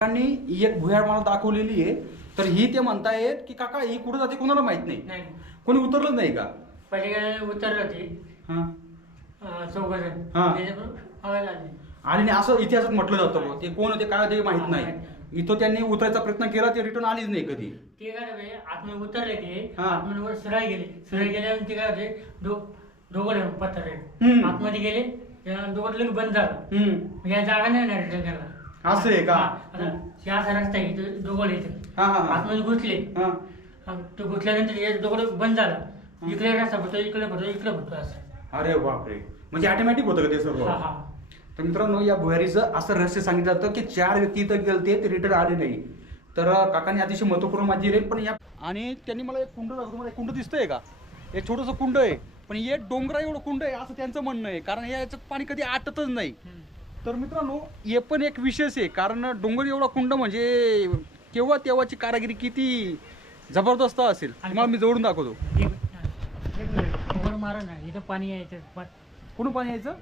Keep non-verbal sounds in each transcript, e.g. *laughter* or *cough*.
काकांनी एक भुयार मला दाखवलेली आहे. तर ही ते म्हणतायत की काका ही कुठं जाते कोणाला माहीत नाही. नाही. कोणी उतरलंच नाही का? पलीकडे उतरलं ते. हा. चौघजण. हा. त्याच्याकडून आवाज आली. आणि नाही असं इतिहासात म्हटलं जातं बुवा. ते कोण होते काय ते माहीत नाही. इथं त्यांनी उतरायचा प्रयत्न केला ते रिटर्न आलीच नाही कधी. ते काय रे आतमध्ये उतरले ते. हा. आतमध्ये वर सरळ गेले सरळ गेल्यावर ते काय होते दो दोघं पत्थर हम्म. आतमध्ये गेले त्या दोघं लगेच बंद झालं. हम्म. या जागा नाही ना रिटर्न करायला. असं आहे का? हा, असा रस्ता आहे इथं दोघं येते हा हा हा. आतमध्ये घुसले. हा. तो घुसल्यानंतर हे बंद झाला. इकडे रस्ता भरतो इकडे भरतो इकडे भरतो असं. अरे बापरे. म्हणजे ऑटोमॅटिक होतं का ते सर्व? हा हा. तर मित्रांनो या भुयारीचं असं रहस्य सांगितलं जातं की चार व्यक्ती इथं गेलते ते रिटर्न आले नाही. तर काकांनी अतिशय महत्त्वपूर्ण माहिती दिली. पण या आणि त्यांनी मला एक कुंड दाखवलं मला एक कुंड दिसतंय का? एक छोटंसं कुंड आहे. पण हे डोंगरा एवढं कुंड आहे असं त्यांचं म्हणणं आहे. कारण या याच्यात पाणी कधी आटतच नाही. तर मित्रांनो हे पण एक विशेष आहे. कारण डोंगर एवढा कुंड म्हणजे केव्हा तेव्हाची कारागिरी किती जबरदस्त असेल तुम्हाला मी जवळून दाखवतो. मारा ना इथं पाणी यायचं. कुठून पाणी यायचं?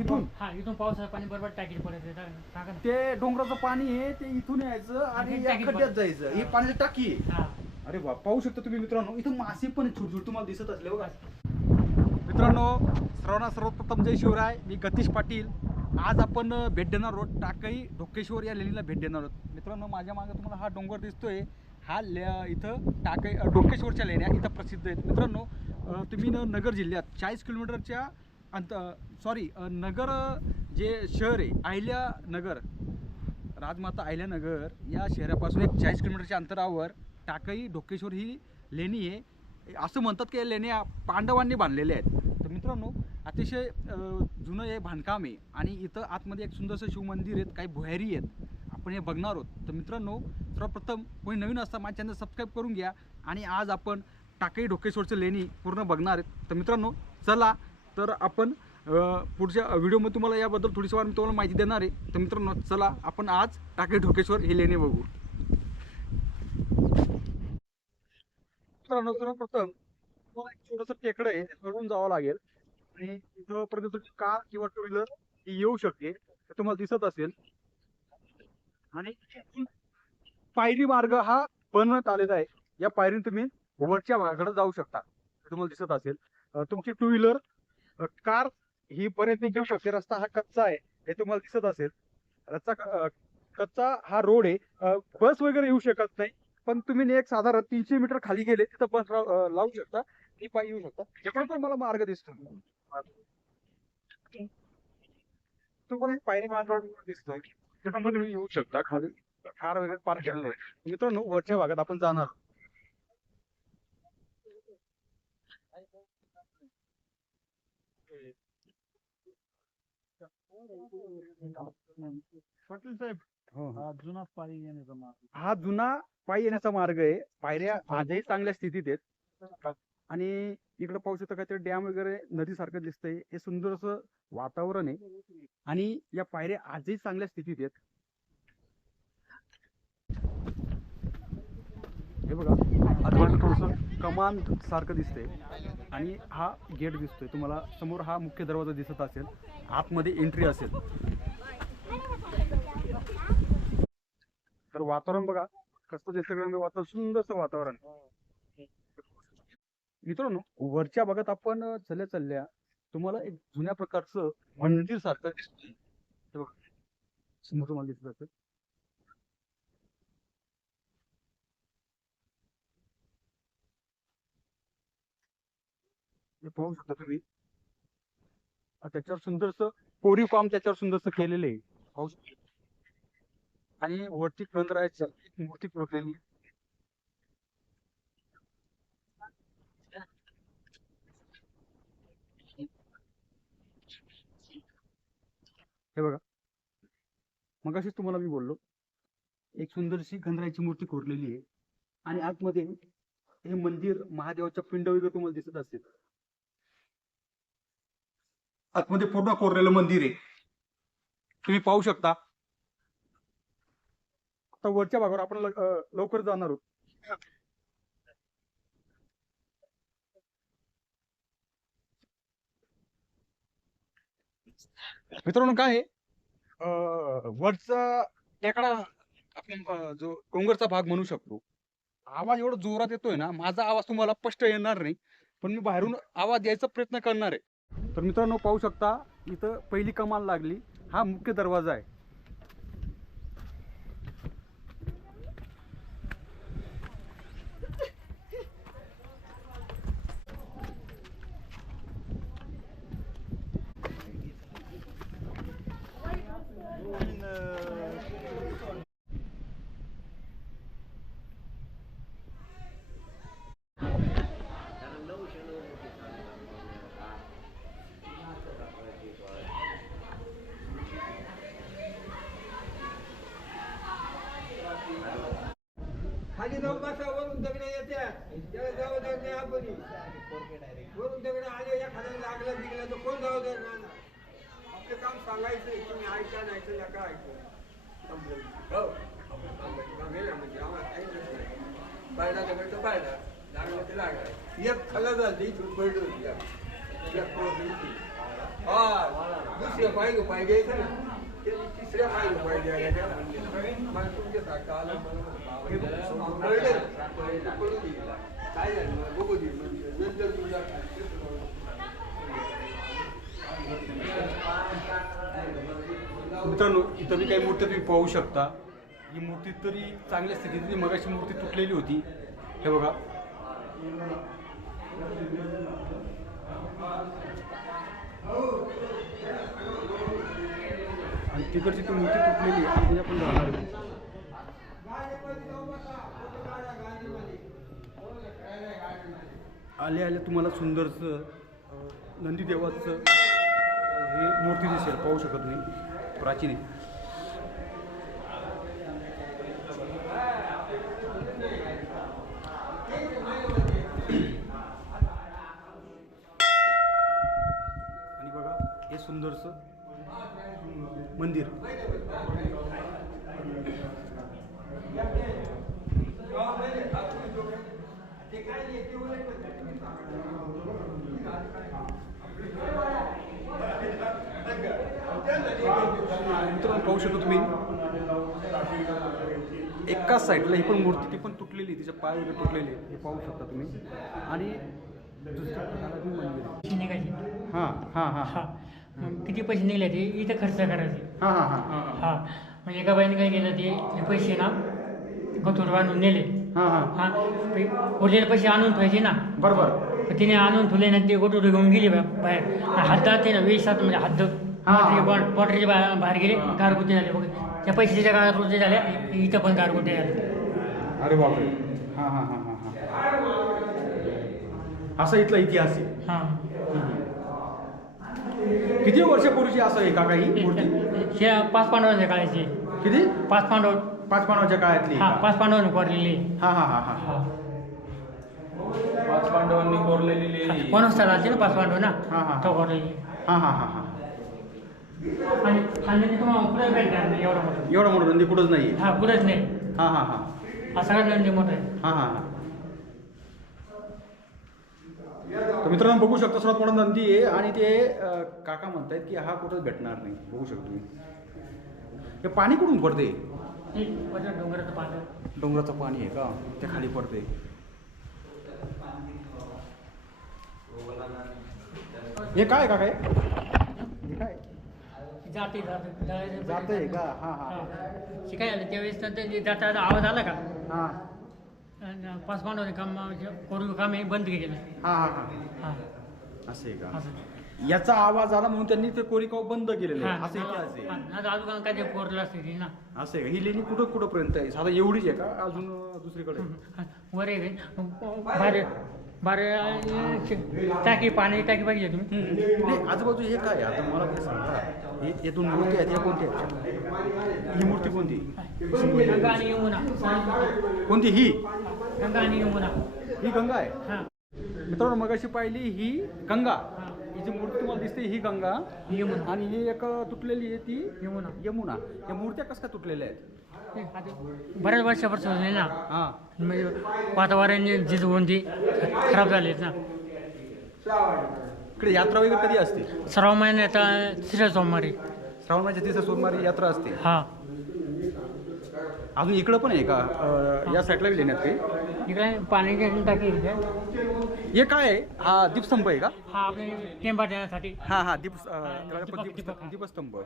इथून. हा इथून पावसाचं पाणी बरोबर टाकीत पडायचं. ते डोंगराचं पाणी आहे ते इथून यायचं आणि खड्ड्यात जायचं. ही पाण्याची टाकी आहे. अरे वा पाहू शकता तुम्ही मित्रांनो इथं मासे पण छोटे छोटे तुम्हाला दिसत असले बघा. मित्रांनो सर्वांना सर्वप्रथम जय शिवराय. मी गतीश पाटील. आज आपण भेट देणार आहोत टाकई ढोकेश्वर या लेणीला भेट देणार आहोत. मित्रांनो माझ्या मागे तुम्हाला हा डोंगर दिसतोय. हा ले इथं टाकई ढोकेश्वरच्या लेण्या इथं प्रसिद्ध आहेत. मित्रांनो तुम्ही न नगर जिल्ह्यात चाळीस किलोमीटरच्या अंत सॉरी नगर जे शहर आहे अहिल्या नगर राजमाता अहिल्यानगर या शहरापासून एक चाळीस किलोमीटरच्या अंतरावर टाकई ढोकेश्वर ही लेणी आहे. असं म्हणतात की या लेण्या पांडवांनी बांधलेल्या आहेत. तर मित्रांनो अतिशय जुनं हे बांधकाम आहे आणि इथं आतमध्ये एक सुंदरसं शिवमंदिर आहेत काही भुयारी आहेत. आपण हे बघणार आहोत. तर मित्रांनो सर्वप्रथम कोणी नवीन असता माझ्या चॅनल सबस्क्राईब करून घ्या आणि आज आपण टाकई ढोकेश्वरचं लेणी पूर्ण बघणार आहेत. तर मित्रांनो चला तर आपण पुढच्या व्हिडिओमध्ये तुम्हाला याबद्दल थोडीशी वार मी तुम्हाला माहिती देणार आहे. तर मित्रांनो चला आपण आज टाकळी ढोकेश्वर हे लेणी बघू. मित्रांनो सर्वप्रथम तुम्हाला एक छोटंसं टेकडं आहे चढून जावं लागेल. आणि तिथं पर्यंत कार किंवा टू व्हीलर ही येऊ शकते तुम्हाला दिसत असेल. आणि पायरी मार्ग हा बनवण्यात आलेला आहे. या पायरीने तुम्ही वरच्या भागाकडे जाऊ शकता तुम्हाला दिसत असेल. तुमची टू व्हीलर कार ही पर्यंत घेऊ शकते. रस्ता हा कच्चा आहे हे तुम्हाला दिसत असेल. रस्ता कच्चा हा रोड आहे. बस वगैरे येऊ शकत नाही पण तुम्ही एक साधारण तीनशे मीटर खाली गेले तिथं बस लावू शकता ती पायी येऊ शकता. इकडे पण मला मार्ग दिसतो. तो पण एक पायरी मार्ग दिसतोय? तिथं पण तुम्ही येऊ शकता खाली. वगैरे पार्क केलेलं आहे मित्रांनो वरच्या भागात आपण जाणार पाटील साहेब हो, हो. हा जुना पाणी येण्याचा मार्ग. हा जुना पायी येण्याचा मार्ग आहे. पायऱ्या आजही चांगल्या स्थितीत आहेत. आणि इकडे पाहू शकता काहीतरी डॅम वगैरे नदीसारखं दिसतंय. हे सुंदर असं वातावरण आहे. आणि या पायऱ्या आजही चांगल्या स्थितीत आहेत. हे बघा आजूबाजूला थोडस कमान सारखं दिसतंय. आणि हा गेट दिसतोय. तुम्हाला समोर हा मुख्य दरवाजा दिसत असेल. आतमध्ये एंट्री असेल. तर वातावरण बघा कसं निसर्गरम्य वातावरण सुंदरचं वातावरण. मित्रांनो वरच्या भागात आपण चालल्या चल्या चालल्या तुम्हाला एक जुन्या प्रकारचं मंदिर सारखं दिसतंय. समोर तुम्हाला दिसत असेल. हे पाहू शकता तुम्ही. त्याच्यावर सुंदरस कोरी फॉर्म त्याच्यावर सुंदरस केलेलं आहे. पाहू शकता. आणि वरती गणरायाची एक मूर्ती कोरलेली हे बघा. मगाशीच तुम्हाला मी बोललो एक सुंदरशी गणरायाची मूर्ती कोरलेली आहे आणि आतमध्ये हे मंदिर महादेवाच्या पिंड वगैरे तुम्हाला दिसत असेल. आतमध्ये पूर्ण कोरलेलं मंदिर आहे. तुम्ही पाहू शकता. आता वरच्या भागावर आपण लवकर जाणार आहोत. मित्रांनो काय आहे? वरचा टेकडा आपण जो डोंगरचा भाग म्हणू शकतो आवाज एवढा जोरात येतोय ना माझा आवाज तुम्हाला स्पष्ट येणार नाही पण मी बाहेरून आवाज द्यायचा प्रयत्न करणार आहे तर मित्रांनो पाहू शकता इथं पहिली कमाल लागली हा मुख्य दरवाजा आहे खाली जाऊन बसा वरून दगड येत्या त्याला जाऊ देत नाही आपण वरून दगड आले एखाद्या लागला बिगला तर कोण जाऊ देत नाही ना. आपलं काम सांगायचं तुम्ही ऐका नाही तर नका ऐकू संपलं. हो आपलं सांगायचं काम हे ना म्हणजे आम्हाला काही नाही पायडा दगड तर पायडा लागला ते लागला एक खाला झाली इथून पडली होती या. एक पडली होती. हा दुसऱ्या पाहिजे पाहिजे ना ते तिसऱ्या पाहिजे पाहिजे आलं पडू दे. काय झालं बघू दे म्हणजे नंतर मित्रांनो इथं बी काही मूर्ती तुम्ही पाहू शकता ही मूर्ती तरी चांगल्या स्थितीत होती मगाशी मूर्ती तुटलेली होती हे बघा आणि तिकडची ती मूर्ती तुटलेली आहे. आणि आपण जाणार आले आले तुम्हाला सुंदरचं नंदीदेवाचं हे मूर्ती दिसेल. पाहू शकत नाही. प्राचीन आहे आणि बघा सुंदरचं मंदिर. मित्रांनो पाहू शकतो तुम्ही एकाच साईडला ही पण मूर्ती ती पण तुटलेली आहे, तिचे पाय वगैरे तुटलेले आहे. हे पाहू शकता तुम्ही. आणि दुसऱ्या हां हां हां. हा. किती पैसे निघले ते? इथं खर्च करायचे. हां हां हां. हां हा. म्हणजे एका बाईने काय केलं ते? ते पैसे ना गतूर बांधून नेले. हां हां. हा उरलेले पैसे आणून ठेवायचे ना. बरोबर. तिने आणून ठेवले ना ते गोटूर घेऊन गेली बा- बाहेर. हद्दात ते ना वीस सात म्हणजे हद्द हा. बॉर्डरचे बाहेर गेले गारगुटे झाले बघ. त्या पैशाच्या काळात रोजे झाल्या इथं पण गारगुटे झाले अरे बापरे. हां हां हां हां हां. असा इथला इतिहास आहे. हा. किती वर्षापूर्वीची असं आहे काका ही मूर्ती? हे पाच पांडवांच्या काळाची किती? पाच पांडव. पाच पानाच्या काळातली. हा पाच पांडवांनी कोरलेली. हां हां हां हां. हा. पाच पांडवांनी कोरलेली लेणी. वनस्थळाची ना पाच पांडव ना? हा, हा. तो कोरलेली. हां हां हां हां. आणि आणि ते तुम्हाला कुठे भेटणार नाही एवढं मोठं. एवढा मोठा नंदी कुठंच नाही हा कुठेच नाही. हां हां हां. हा सगळ्यात नंदी मोठा आहे. हां हां हां. तर मित्रांनो बघू शकता सर्वात मोठा नंदी आहे आणि ते अं, काका म्हणतायत की हा कुठंच भेटणार नाही. बघू शकतो मी हे पाणी कुठून पडते? हे डोंगराचं पाणी डोंगराचं पाणी आहे का? त्या खाली पडते. हे काय काका हे? हे काय? जाते जाते. जाते. जाते का? हां हां. हा. शिकाय आलं त्यावेळेस तर ते जाता जाता आवाज आला का? हां. पाच पांडवांनी काम करून काम हे बंद केलं हां हां हां. हा. असं आहे का? असं याचा आवाज आला म्हणून त्यांनी ते कोरीकाव बंद केलेलं. आहे असं आहे? हा, आता अजून काय ते कोरलं असते ती ना. असं आहे का? ही लेणी कुठं कुठं पर्यंत आहे? साधा एवढीच आहे का? अजून अं, दुसरीकडे? आहे? वर आहे बारे बारे टाकी पाणी टाकी पाहिजे तुम्ही. हम्म. नाही आजूबाजू हे काय आहे? आता मला ते सांगा. हे हे दोन मूर्ती आहेत या कोणत्या आहेत? ही मूर्ती कोणती? गंगा आणि यमुना. कोणती? ही? गंगा आणि यमुना. ही गंगा आहे? मित्रांनो मगाशी पाहिली ही गंगा. हा. जी मूर्ती तुम्हाला दिसते ही गंगा. यमुना. आणि ही एक तुटलेली आहे ती यमुना. यमुना. या मूर्त्या कसं काय तुटलेल्या आहेत? बऱ्याच वर्षापासून झाले ना. हां. म्हणजे वातावरण जिज होऊन ती खराब झाली ना. इकडे यात्रा वगैरे कधी असते? सर्व महिन्यात तिसऱ्या सोमवारी. श्रावण महिन्याच्या तिसऱ्या सोमवारी यात्रा असते. हा. अजून इकडं पण आहे का? अं, या साईडला बी लेण्यात काही? इकडे पाण्याची टाकी इथे. हे काय आहे? हा दीपस्तंभ आहे का? हा आपले टेंबा देण्यासाठी. हा हा दीप अं, त्याला आपण दीपक- दीप- दीपक. दीपस्तंभ.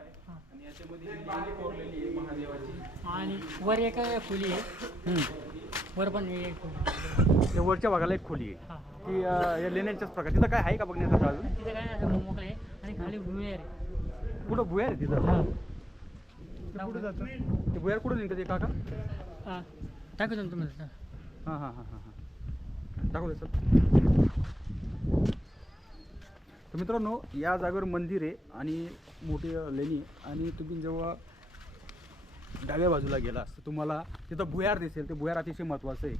आणि वर एक खोली आहे. हम्म. वर पण एक खोली वरच्या भागाला एक खोली आहे. हा. ती अं, या लेण्यांच्याच प्रकार. तिथं काय आहे का बघण्यासारखं अजून? तिथे काय नाही असं मोकळे आहे आणि खाली भुयार आहे कुठं भुयार आहे तिथं? कुठे जातं? ते भुयार कुठं निघतं ते काका? हा. टाकतो ना. हां हां हां हां हां. दाखवलं सर. तर मित्रांनो या जागेवर मंदिर आहे आणि मोठी लेणी आहे. आणि तुम्ही जेव्हा डाव्या बाजूला गेला तर तुम्हाला तिथं भुयार दिसेल. ते भुयार अतिशय महत्त्वाचं आहे.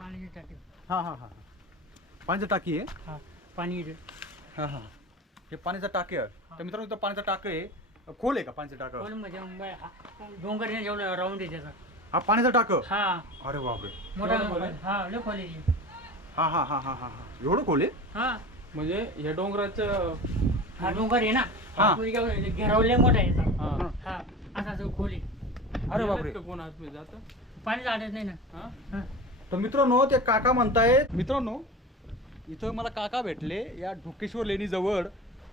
पाण्याची टाकी. हां हां हां पाण्याचं टाकी आहे? हा पाणी हां हां. हे पाण्याचं टाके आहे. तर मित्रांनो इथं पाण्याचं टाकं आहे. खोल आहे का पाण्याचं टाकं? म्हणजे मुंबई हा जेवढं राऊंड आहे त्याचा. हा पाण्याचं टाकं? हा. अरे बापरे. मोठा हा खोल आहे ती. हां हां हां हां हां. हां एवढं खोल आहे? हा. म्हणजे या डोंगराचं हा डोंगर आहे ना? हा. हा पुढे काय होतं, घेराव लय मोठा आहे याचा. हा. हा असा जो खोल आहे. अरे बापरे. कोण आतमध्ये जातं? पाणी आढळत नाही ना. हा? हा. तर मित्रांनो ते काका म्हणतायत मित्रांनो इथं मला काका भेटले या ढोकेश्वर लेणीजवळ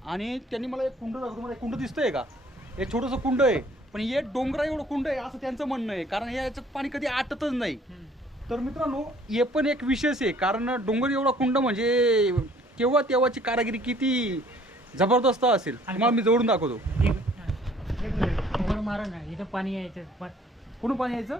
आणि त्यांनी मला एक कुंड दाखवलं तुम्हाला एक कुंड दिसतंय का? एक छोटंसं कुंड आहे पण हे डोंगरा एवढं कुंड आहे असं त्यांचं म्हणणं आहे. कारण हे याच्यात पाणी कधी आटतच नाही. तर मित्रांनो हे पण एक विशेष आहे कारण डोंगर एवढा कुंड म्हणजे केव्हा तेव्हाची कारागिरी किती जबरदस्त असेल तुम्हाला मी जवळून दाखवतो. हा. मारा ना इथं पाणी यायचं. कुठून पाणी यायचं?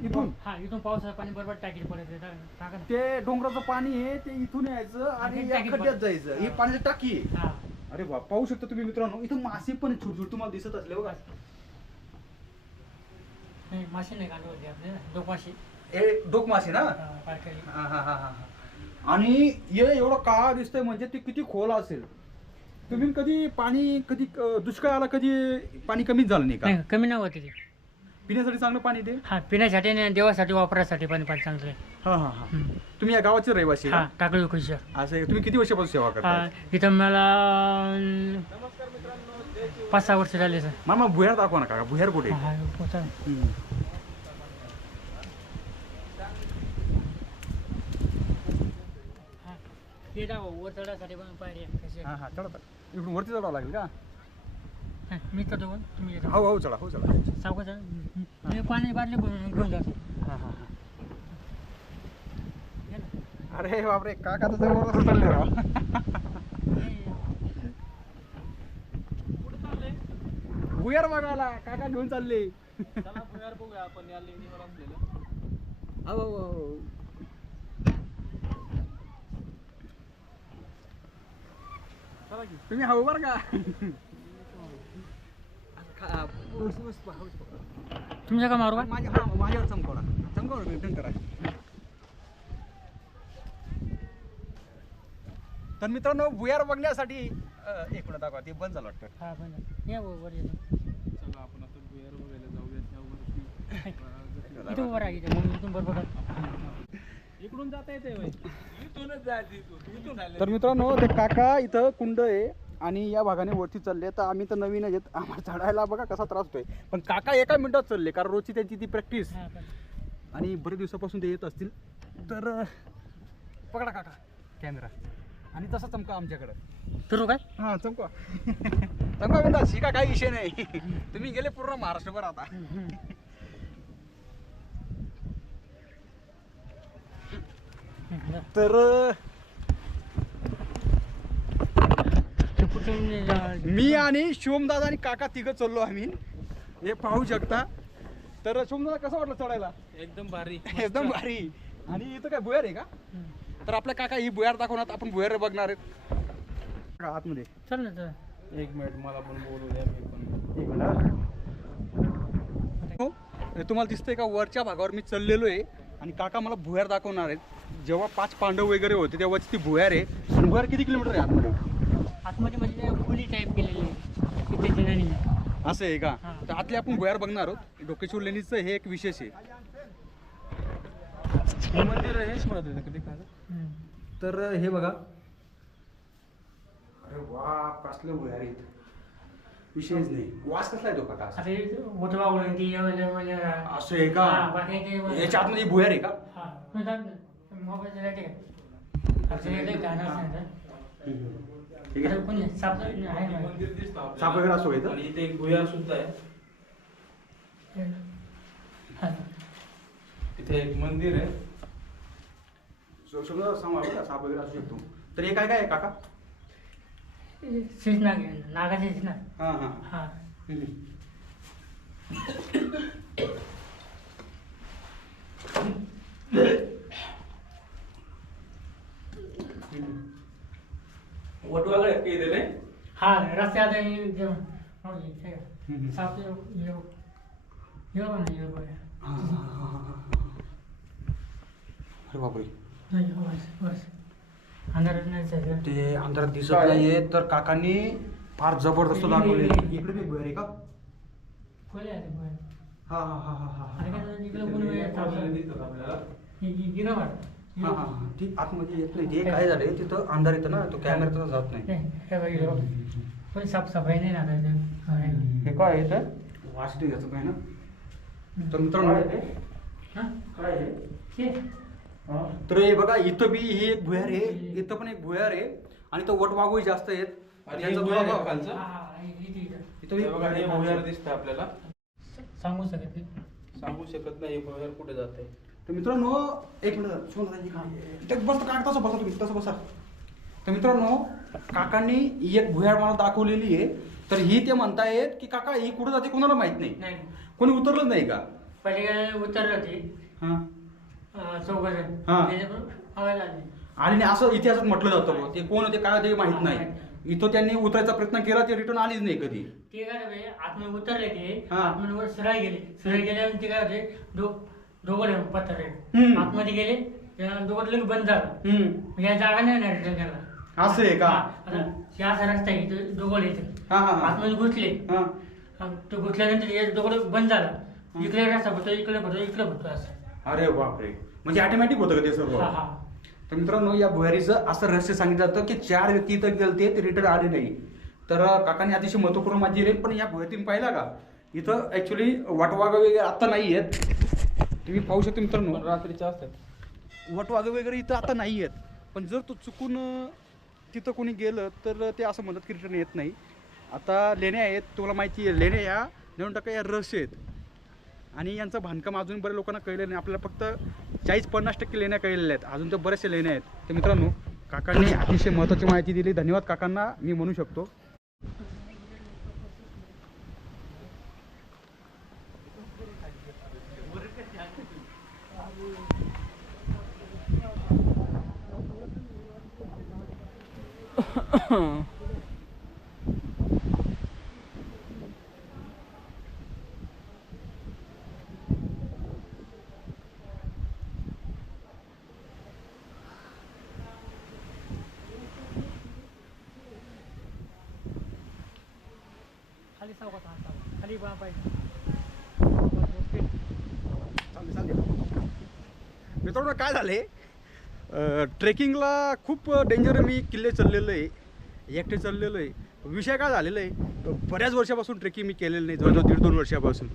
इथून? हा इथून पावसाचं पाणी बरोबर टाकीत पडायचं टाका टाका ना. ते डोंगराचं पाणी आहे ते इथून यायचं आणि आणि या टाकीत खड्ड्यात जायचं. ही पाण्याची टाकी आहे. हा. अरे वा पाहू शकता तुम्ही मित्रांनो इथं मासे पण छोट छोट तुम्हाला दिसत असले बघा. नाही मासे नाही होते आपले हे डोक मासे ना? हा, हा, हा, हा, हा. आणि हे एवढं काळा दिसतंय म्हणजे ते किती खोल असेल? तुम्ही कधी पाणी कधी अं, दुष्काळाला कधी पाणी कमीच झालं नाही का? नाही कमी नाही होते ते. पिण्यासाठी चांगलं पाणी ते हा पिण्यासाठी आणि देवासाठी वापरासाठी पाणी पाणी चांगलं आहे हा हा हा हम्म. तुम्ही या गावाचे रहिवासी हा? टाकळी खुशी असं आहे. तुम्ही किती वर्षापासून सेवा करता इथं मला अं, पाच सहा वर्ष झाले सर मामा भुयार दाखवा ना काका भुयार कुठे हा, हा, पोचा. हम्म. हा. ते दाखव, वर चढायसाठी पण कशी हा. हा चढा इकडून वरती चढावं लागेल का हा, मी करतो पण तुम्ही येतो. हो हो चढा हो चढा सावकाश चढा. मी पाणी बाटली भरून घेऊन जातो हा हा हा ना. अरे बापरे काका तर जबरदस्त चालले राव. भुयार बघायला काका घेऊन चालले चला भुयार बघूया आपण या लेणीवर असलेलं हो हो हो चला की तुम्ही हवं बरं का खा- बस- बस- बस- बस- तुमचं का मारू का? माझ्या हा, माझ्यावर चमकवला चमकवला रिटर्न करा तर मित्रांनो भुयार बघण्यासाठी अं, एक मिनिट दाखवा ते बंद झालं वाटतं. हा बंद या वर चला आपण आता भुयार बघायला जाऊया त्यावरती अं, *laughs* इथं उभं राहा इथं. मग इथून बरोबर. इकडून जाता येते इथूनच जायचं इथून इथून झालं तर मित्रांनो ते काका इथं कुंड आहे. आणि या भागाने वरती चालले तर आम्ही तर नवीनच आहेत. आम्हाला चढायला बघा कसा त्रास होतोय. पण काका एका मिनिटात चालले कारण रोजची त्यांची ती प्रॅक्टिस हा. आणि बरेच दिवसापासून ते येत असतील. तर पकडा काका कॅमेरा आणि तसा चमका आमच्याकडं. फिरू काय? हा चमका. चमका म्हणतात शिका काही विषय नाही. तुम्ही गेले पूर्ण महाराष्ट्रभर आता. तर अं, ते कुठून जा- मी आणि शिवमदादा आणि काका तिघं चाललो आम्ही. हे पाहू शकता. तर शिवमदादा कसं वाटलं चढायला? एकदम भारी. *laughs* एकदम भारी. आणि इथं काय भुयार आहे का. तर आपल्या काका ही भुयार दाखवणार आपण भुयार बघणार आहेत. आतमध्ये. चल ना चल. एक मिनिट मला पण बोलू द्या मी पण. एक मिनिट हो. तुम्हाला दिसतंय का? वरच्या भागावर मी चाललेलो आहे आणि काका मला भुयार दाखवणार आहेत. जेव्हा पाच पांडव वगैरे होते तेव्हाची ती भुयार आहे. भुयार किती किलोमीटर आहे आतमध्ये? आतमध्ये टाईप केलेली आहे. असं आहे का. तर आतले आपण भुयार बघणार आहोत. डोकेश्वर लेणीचं हे एक विशेष आहे. हे मंदिर हेच म्हणत होते कधी काय. तर हे बघा. अरे वा कसले भुयार आहेत विषयच नाही. वास कसला येतो काका ती एवढं- एवढं- असं आहे का? हा, बाकी ते- याच्या आतमध्ये भुयार आहे का? हा, जाऊ- लाइट आहे. हे लई घाण. ठीक आहे कोणी साप आहे ना. मंदिर दिसतं साप आपल्याला. वगैरे असतो का इथं? आणि इथे एक भुयार सुद्धा आहे हा. इथे एक मंदिर आहे सगळं सांभाळ का साप वगैरे असू शकतो तर हे काय काय आहे काका शेष नाग आहे. नागाचे शेष नाग. हां हां हा *coughs* वटवागळे आहेत का इथे लय? हा रस्त्यात हो, हे? साप येऊ येऊ येऊ ना येऊ. अरे बापरे नाही, हो, बस, बस. अंधारात नाही जायचं. ते अंधारात दिसत नाहीये तर काकांनी फार जबरदस्त दाखवले इकडे बी भुयार आहे का खोले आहे ते बघा. हा हा हा हा हा आणि काय इकडं कोणी हि- हि- गिरं वाट. हा हा हा. ती आतमध्ये येत नाही. ते काय झालंय तिथं अंधार येतं ना तो कॅमेरा तिथं जात नाही. हे बघा, हे बघा. कोणी साफसफाई नाही ना आता इथे. हा, हे. हे काय आहे तर वास येतो याचं काय ना? तर मित्रांनो हा? काय आहे. तर हे बघा इथं बी हे एक भुयार आहे. इथं पण एक भुयार आहे. आणि तो वटवाघूही जास्त आहेत. आणि हे भुयार आहे थोडा- का खालचं? हा, हा, इथे, इथे. इथं. बी हे बघा हे भुयार दिसतं आपल्याला. सांगू शकत नाही. सांगू शकत नाही हे भुयार कुठे जात आहे तर मित्रांनो एक मिनिट इथं बस काय तसं बसा तुम्ही तसं बसा. तर मित्रांनो काकांनी एक भुयार मला दाखवलेली आहे. तर ही ते म्हणतायत की काका ही कुठं जाते कोणाला माहीत नाही. कोणी उतरलंच नाही का? पहिले काय उतरलं ते. चौघजण. हा. त्याच्याबरोबर आवाज आली. आणि नाही असं इतिहासात म्हटलं जातं बुवा. ते कोण होते काय होते माहीत नाही. इथं त्यांनी उतरायचा प्रयत्न केला ते रिटर्न आलीच नाही कधी. ते काय आतमध्ये उतरले ते. हा. आतमध्ये वर सरळ गेले. सरळ गेल्यावर ते काय होते दोघं पत्थर हम्म. आतमध्ये गेले त्या दोघं लगेच बंद झालं. हम्म. या जागा नाही ना रिटर्न करायला असं आहे का? आता हे असा रस्ता आहे इथं दोघं येते हा हा हा. आतमध्ये घुसले. हा. तो घुसल्यानंतर हे दोघं बंद झालं. इकडे रस्ता भरतो इकडे भरतो इकडे भरतो असं. अरे बापरे. म्हणजे ऑटोमॅटिक होतं का ते सर्व? हा हा. तर मित्रांनो या भुयारीचं असं रहस्य सांगितलं जातं की चार व्यक्ती इथं गेलते ते रिटर्न आले नाही. तर अं, काकांनी अतिशय महत्त्वपूर्ण माहिती दिली. पण या भुयारीतून पाहिला का? इथं ऍक्च्युली वाटवाग वगैरे आता नाही आहेत तुम्ही पाहू शकता मित्रांनो. रात्रीच्या असतात. वटवाघ वगैरे इथं आता नाही आहेत पण जर तो चुकून तिथं कोणी गेलं तर ते असं म्हणतात की रिटर्न येत नाही. आता लेण्या आहेत तुम्हाला माहिती आहे लेण्या या नेऊन टाका या रहस्य आहेत. आणि यांचं बांधकाम अजून बऱ्याच लोकांना कळलं नाही. आपल्याला फक्त चाळीस पन्नास टक्के लेण्या कळलेल्या आहेत. अजून तर बऱ्याचशा लेण्या आहेत. तर मित्रांनो काकांनी अतिशय महत्त्वाची माहिती दिली. धन्यवाद काकांना. मी म्हणू शकतो. खाली सावकाश खाली बा पाहिजे. चालेल चालेल मित्रांनो काय झाले ट्रेकिंगला खूप डेंजर मी किल्ले चाललेलो आहे. एकटे चाललेलो आहे. विषय काय झालेला आहे? बऱ्याच वर्षापासून ट्रेकिंग मी केलेलं नाही. जवळजवळ दीड दोन वर्षापासून.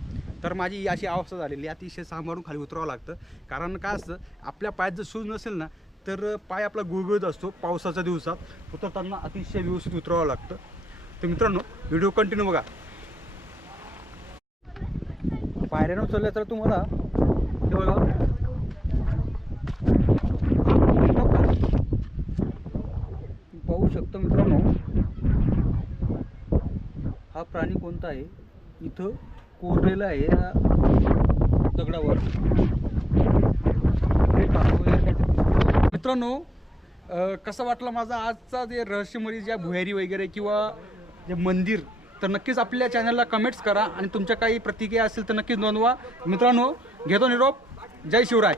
तर माझी ही अशी अवस्था झालेली. आहे अतिशय सांभाळून खाली उतरावं लागतं. कारण काय असतं? आपल्या पायात जर शूज नसेल ना तर पाय आपला गुळगुळत असतो पावसाच्या दिवसात. उतरताना अतिशय व्यवस्थित उतरावं लागतं. तर मित्रांनो व्हिडिओ कंटिन्यू बघा. पायऱ्यानं उचलल्या तर तुम्हाला हे बघा पाहू शकतो मित्रांनो. हा प्राणी कोणता आहे? इथं कोरलेला आहे या दगडावर. मित्रांनो कसं वाटलं माझा आजचा जे रहस्यमयी ज्या भुयारी वगैरे किंवा जे मंदिर तर नक्कीच आपल्या चॅनलला कमेंट्स करा आणि तुमच्या काही प्रतिक्रिया असेल तर नक्कीच नोंदवा. मित्रांनो घेतो निरोप. जय शिवराय.